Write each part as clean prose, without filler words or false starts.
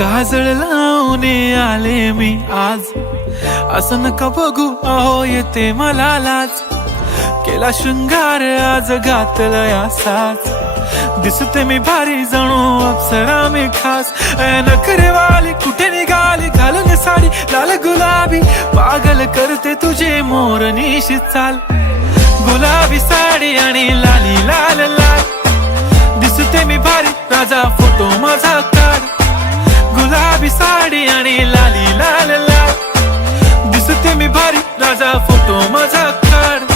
काजळ लावून आले मी आज, असं नका बघू अहो येते मला लाज. केला शृंगार आज घातलाय असाच, दिसते मी भारी जणू अप्सरा मी खास. नखरेवाली कुठे निघाली घालून साडी लाल गुलाबी, पागल करते तुझे मोरनीशी चाल. गुलाबी साडी आणि लाली लाल लाल, दिसते मी भारी राजा फोटो माझा काढ. गुलाबी साडी आणि लाली लाल लाल, दिसते मी भारी राजा फोटो माझा काढ.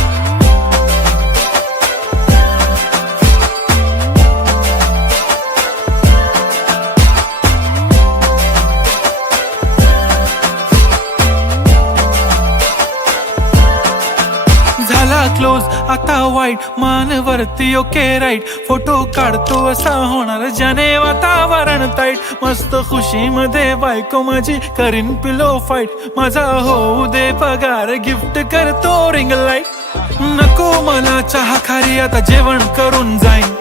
झाला क्लोज आता वाईट, मानवरती ओके राईट. फोटो काढतो असा होणार ज्याने वातावरण ताईट. मस्त खुशी मध्ये बायको माझी करीन पिलो फाईट. माझा होऊ दे पगार गिफ्ट करतो रिंग लाईट. नको मला चहा खारी आता जेवण करून जाईन.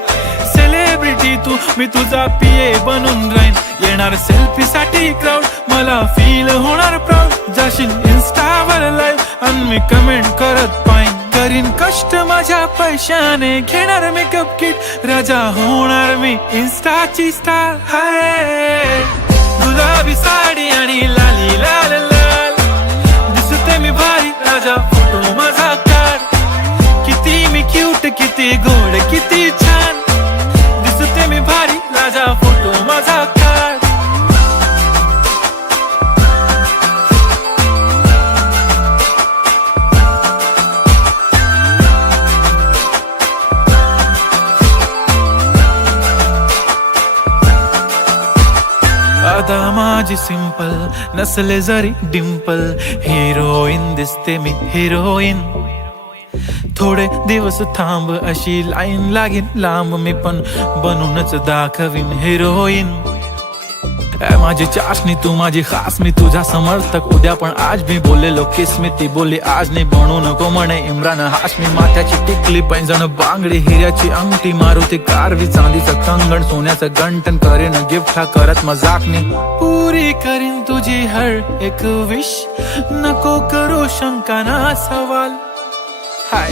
सेलिब्रिटी तू मी तुझा पिये बनून राहीन. येणार सेल्फी साठी क्राऊड मला फील होणार प्राऊड. जाशील इन्स्टावर लाईव्ह आणि मी कमेंट करत पाईन. करीन कष्ट माझ्या पैशाने घेणार मेकअप किट. राजा होणार मी इन्स्टाची स्टार. हाय गुलाबी साडी आणि लाली लाल लाल, दिसते मी भारी राजा फोटो माझा काढ. किती मी क्यूट किती गोड किती छान, दिसते मी भारी राजा फोटो माझा काढ. आता माझी सिंपल नसले जरी डिंपल, हिरोईन दिसते मी हिरोईन. थोडे दिवस थांब अशी लाईन लागेल लांब, मी पण बनूनच दाखवीन हिरोईन. माझी चाशनी तू माझी खास, मी तुझा समर्थक उद्या पण आज मी बोललेलो किस मी. ती बोलली आज नाही बनू नको म्हणे इम्रान हाशमी. माथ्याची टिकली पैंजण बांगडी हिऱ्याची अंगठी, मारुती कारवी चांदीचं कंगण सोन्याचं गंटन. करीन गिफ्ट हा करत मजाकनी, पुरी करीन तुझी हर एक विश. नको करू शंका ना सवाल. हाय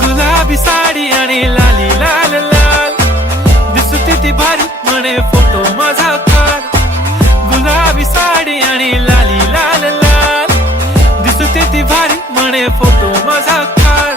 गुलाबी साडी आणि लाली लाल लाल, दिसते ती भारी म्हणे फोटो माझा काढ. गुलाबी साडी आणि लाली लाल लाल, दिसते ती भारी म्हणे फोटो माझा काढ.